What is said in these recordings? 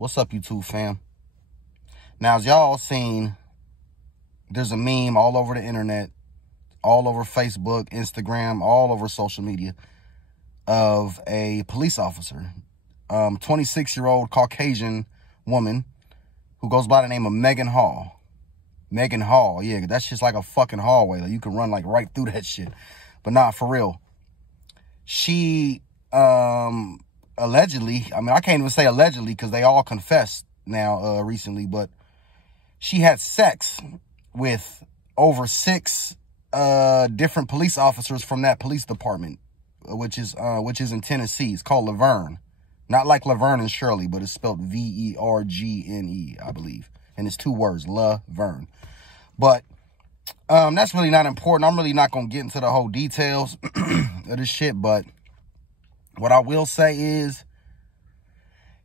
What's up, YouTube fam? Now, as y'all seen, there's a meme all over the internet, all over Facebook, Instagram, all over social media of a police officer, 26-year-old Caucasian woman who goes by the name of Megan Hall. Megan Hall, yeah, that's just like a fucking hallway. Like, you can run like right through that shit. But nah, for real. She, allegedly, I mean, I can't even say allegedly because they all confessed now recently, but she had sex with over 6 different police officers from that police department, which is in Tennessee. It's called Laverne. Not like Laverne and Shirley, but it's spelled V-E-R-G-N-E, I believe. And it's 2 words, Laverne. But that's really not important. I'm really not going to get into the whole details of this shit, but what I will say is,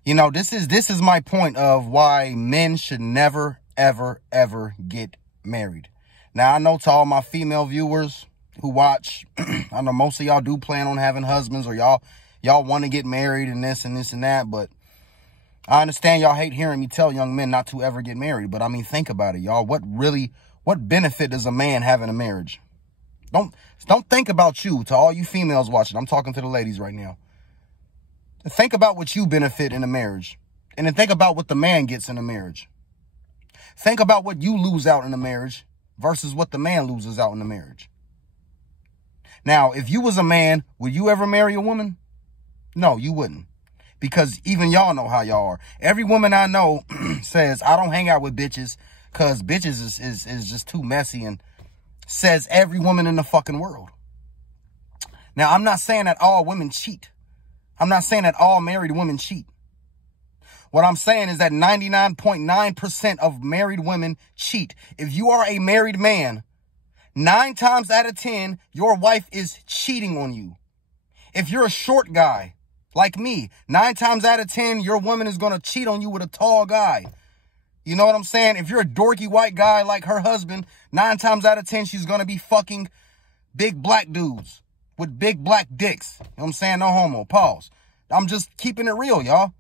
you know, this is my point of why men should never, ever, ever get married. Now, I know to all my female viewers who watch, I know most of y'all do plan on having husbands, or y'all want to get married and this and this and that, but I understand y'all hate hearing me tell young men not to ever get married. But I mean, think about it, y'all. What benefit does a man have in a marriage? Don't think about you. To all you females watching, I'm talking to the ladies right now. Think about what you benefit in a marriage. And then think about what the man gets in a marriage. Think about what you lose out in a marriage versus what the man loses out in a marriage. Now, if you was a man, would you ever marry a woman? No, you wouldn't. Because even y'all know how y'all are. Every woman I know says, I don't hang out with bitches because bitches is just too messy, and says every woman in the fucking world. Now, I'm not saying that all women cheat. I'm not saying that all married women cheat. What I'm saying is that 99.9% of married women cheat. If you are a married man, 9 times out of 10, your wife is cheating on you. If you're a short guy, like me, 9 times out of 10, your woman is going to cheat on you with a tall guy. You know what I'm saying? If you're a dorky white guy like her husband, 9 times out of 10, she's going to be fucking big black dudes with big black dicks. You know what I'm saying? No homo. Pause. I'm just keeping it real, y'all.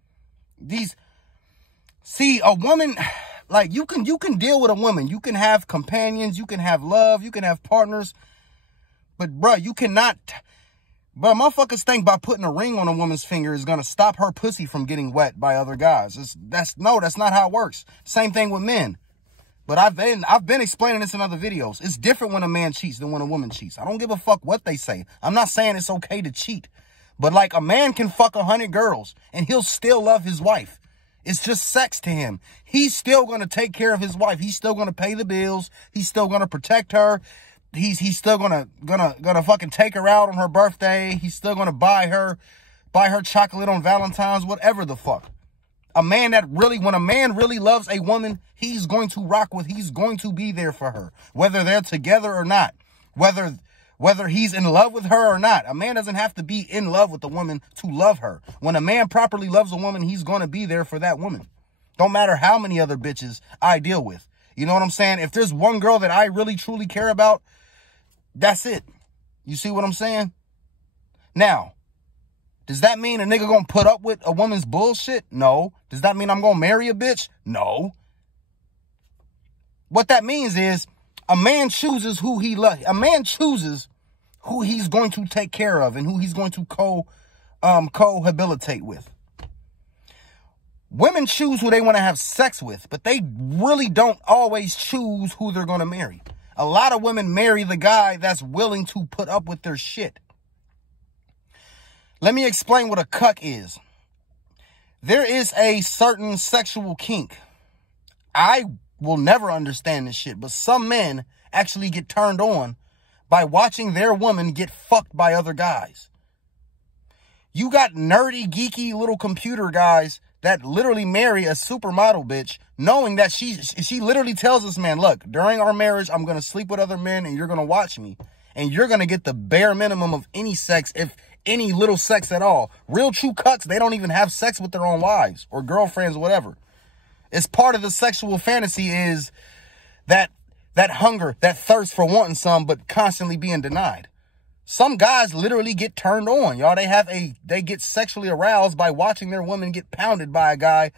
See, a woman, like, you can deal with a woman. You can have companions. You can have love. You can have partners. But, bruh, you cannot... But motherfuckers think by putting a ring on a woman's finger is going to stop her pussy from getting wet by other guys. That's not how it works. Same thing with men. But I've been explaining this in other videos. It's different when a man cheats than when a woman cheats. I don't give a fuck what they say. I'm not saying it's okay to cheat. But like, a man can fuck 100 girls and he'll still love his wife. It's just sex to him. He's still going to take care of his wife. He's still going to pay the bills. He's still going to protect her. He's still gonna fucking take her out on her birthday. He's still gonna buy her chocolate on Valentine's, whatever the fuck. When a man really loves a woman, he's going to be there for her, whether they're together or not, whether he's in love with her or not. A man doesn't have to be in love with a woman to love her. When a man properly loves a woman, he's gonna be there for that woman. Don't matter how many other bitches I deal with. You know what I'm saying? If there's one girl that I really truly care about, that's it. You see what I'm saying? Now, does that mean a nigga gonna put up with a woman's bullshit? No. Does that mean I'm gonna marry a bitch? No. What that means is a man chooses who he loves. A man chooses who he's going to take care of and who he's going to cohabilitate with. Women choose who they want to have sex with, but they really don't always choose who they're going to marry. A lot of women marry the guy that's willing to put up with their shit. Let me explain what a cuck is. There is a certain sexual kink. I will never understand this shit, but some men actually get turned on by watching their woman get fucked by other guys. You got nerdy, geeky little computer guys that literally marry a supermodel bitch, knowing that she literally tells this man, look, during our marriage, I'm going to sleep with other men and you're going to watch me. And you're going to get the bare minimum of any sex, if any little sex at all. Real true cucks, they don't even have sex with their own wives or girlfriends or whatever. It's part of the sexual fantasy is that hunger, that thirst for wanting some, but constantly being denied. Some guys literally get turned on, y'all. They get sexually aroused by watching their woman get pounded by a guy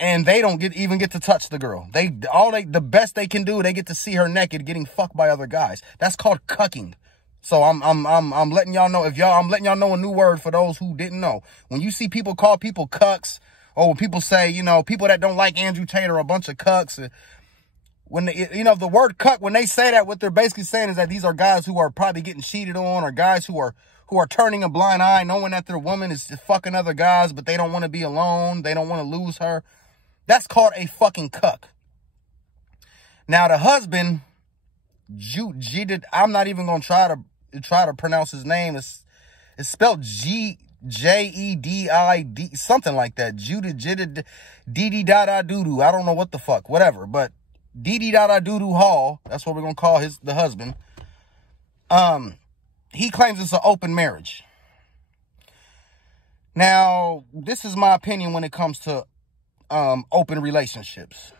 and they don't even get to touch the girl. The best they can do, they get to see her naked getting fucked by other guys. That's called cucking. So I'm letting y'all know, I'm letting y'all know a new word for those who didn't know. When you see people call people cucks, or when people say, you know, people that don't like Andrew Tate are a bunch of cucks, when they, you know, the word cuck, when they say that, what they're basically saying is that these are guys who are probably getting cheated on, or guys who are turning a blind eye, knowing that their woman is fucking other guys, but they don't want to be alone. They don't want to lose her. That's called a fucking cuck. Now the husband, I'm not even gonna try to pronounce his name. It's spelled Jedid, something like that. Judid Didi Dada Doodoo. I don't know what the fuck, whatever. But Didi Dada Doodoo Hall, that's what we're gonna call the husband. He claims it's an open marriage. Now, this is my opinion when it comes to open relationships.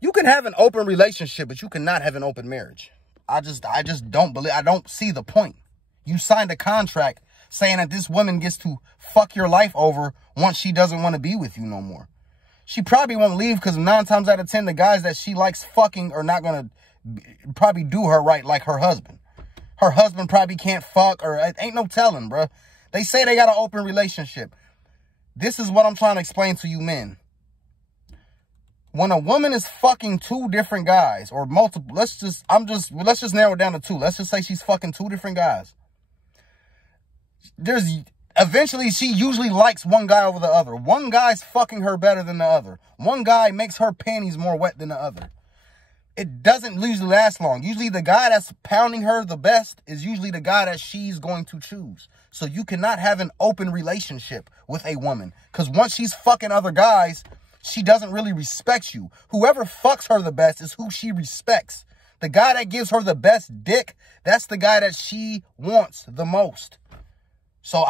You can have an open relationship, but you cannot have an open marriage. I just don't believe, I don't see the point. You signed a contract saying that this woman gets to fuck your life over once she doesn't want to be with you no more. She probably won't leave because 9 times out of 10, the guys that she likes fucking are not going to probably do her right like her husband. Her husband probably can't fuck, or ain't no telling, bruh. They say they got an open relationship. This is what I'm trying to explain to you men. When a woman is fucking 2 different guys, or multiple, let's just narrow it down to 2. Let's just say she's fucking 2 different guys. Eventually she usually likes one guy over the other. One guy's fucking her better than the other. One guy makes her panties more wet than the other. It doesn't usually last long. Usually the guy that's pounding her the best is usually the guy that she's going to choose. So you cannot have an open relationship with a woman, because once she's fucking other guys, she doesn't really respect you. Whoever fucks her the best is who she respects. The guy that gives her the best dick, that's the guy that she wants the most. So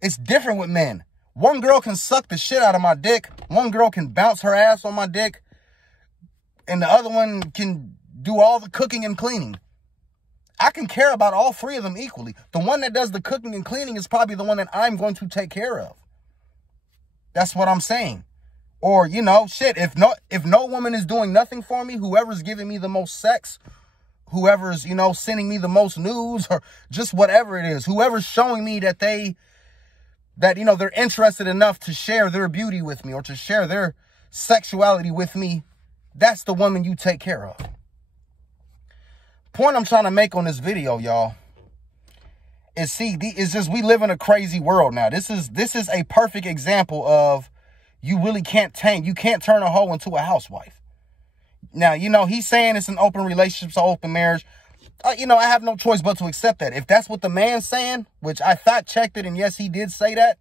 it's different with men. One girl can suck the shit out of my dick. One girl can bounce her ass on my dick. And the other one can do all the cooking and cleaning. I can care about all 3 of them equally. The one that does the cooking and cleaning is probably the one that I'm going to take care of. That's what I'm saying. Or, you know, shit, if no woman is doing nothing for me, whoever's giving me the most sex, whoever's, you know, sending me the most news, or just whatever it is, whoever's showing me that you know, they're interested enough to share their beauty with me, or to share their sexuality with me, that's the woman you take care of. Point I'm trying to make on this video, y'all, is it's just we live in a crazy world now. This is a perfect example of you really can't turn a hoe into a housewife. Now, you know, he's saying it's an open relationship, so open marriage. You know, I have no choice but to accept that. If that's what the man's saying, which I fact checked it, and yes, he did say that.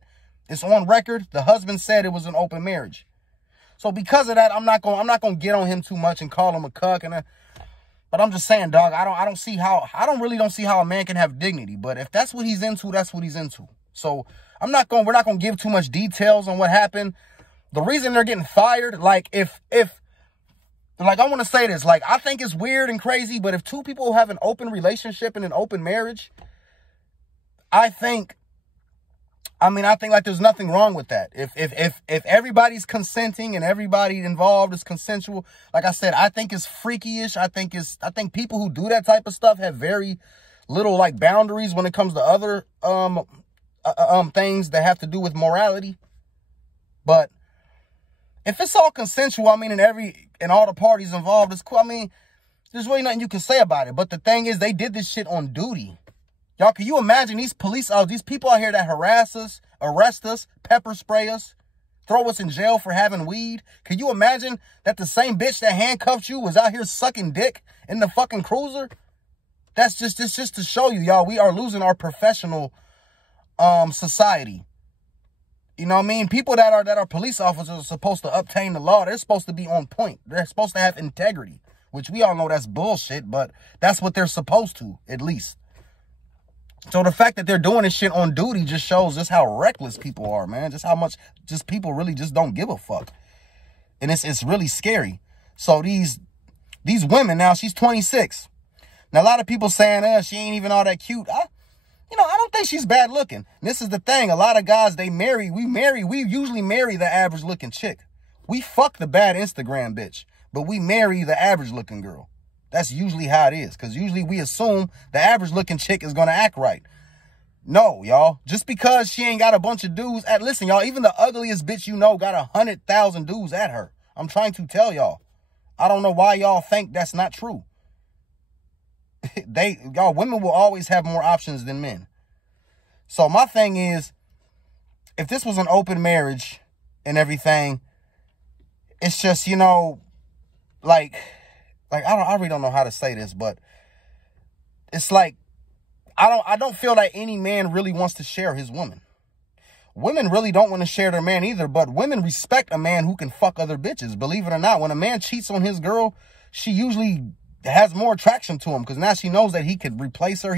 It's on record. The husband said it was an open marriage. So because of that, I'm not gonna get on him too much and call him a cuck. But I'm just saying, dog, I don't see how a man can have dignity. But if that's what he's into, that's what he's into. So we're not gonna give too much details on what happened. The reason they're getting fired, like I want to say this, like, I think it's weird and crazy, but if 2 people have an open relationship and an open marriage, I think like there's nothing wrong with that. If everybody's consenting and everybody involved is consensual, like I said, I think it's freaky-ish. I think people who do that type of stuff have very little like boundaries when it comes to other things that have to do with morality. But if it's all consensual, I mean, and all the parties involved, it's cool. I mean, there's really nothing you can say about it. But the thing is, they did this shit on duty. Y'all, can you imagine these people out here that harass us, arrest us, pepper spray us, throw us in jail for having weed? Can you imagine that the same bitch that handcuffed you was out here sucking dick in the fucking cruiser? It's just to show you, y'all, we are losing our professional society. You know what I mean? People that are police officers are supposed to obtain the law. They're supposed to be on point. They're supposed to have integrity, which we all know that's bullshit, but that's what they're supposed to, at least. So the fact that they're doing this shit on duty just shows just how reckless people are, man. Just how much people really just don't give a fuck. And it's really scary. So these women, now she's 26. Now a lot of people saying, she ain't even all that cute. I don't think she's bad looking. And this is the thing. A lot of guys, we usually marry the average looking chick. We fuck the bad Instagram bitch, but we marry the average looking girl. That's usually how it is, because usually we assume the average looking chick is going to act right. No, y'all. Just because she ain't got a bunch of dudes listen, y'all, even the ugliest bitch you know got 100,000 dudes at her. I'm trying to tell y'all. I don't know why y'all think that's not true. Y'all, women will always have more options than men. So my thing is, if this was an open marriage and everything, it's just, you know, like I really don't know how to say this, but it's like, I don't feel like any man really wants to share his woman. Women really don't want to share their man either, but women respect a man who can fuck other bitches. Believe it or not, when a man cheats on his girl, she usually has more attraction to him because now she knows that he could replace her.